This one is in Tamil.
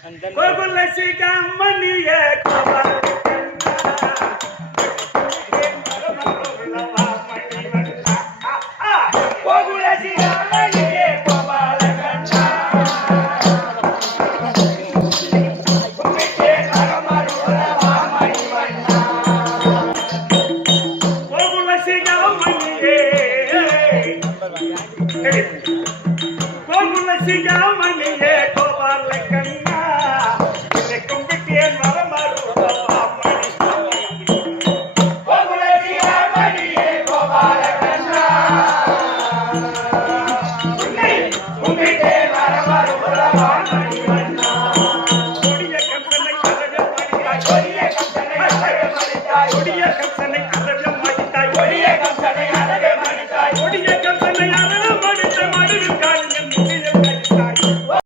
கோகுல சிகாமணிய கோகுல சிகாமணியே கோபால கண்ணா கும்பிட்டேன் வரமருவாமணி கோகுல சிகாமணியே கோபால கண்ணா கும்பிட்டேன் வரமருவாமணி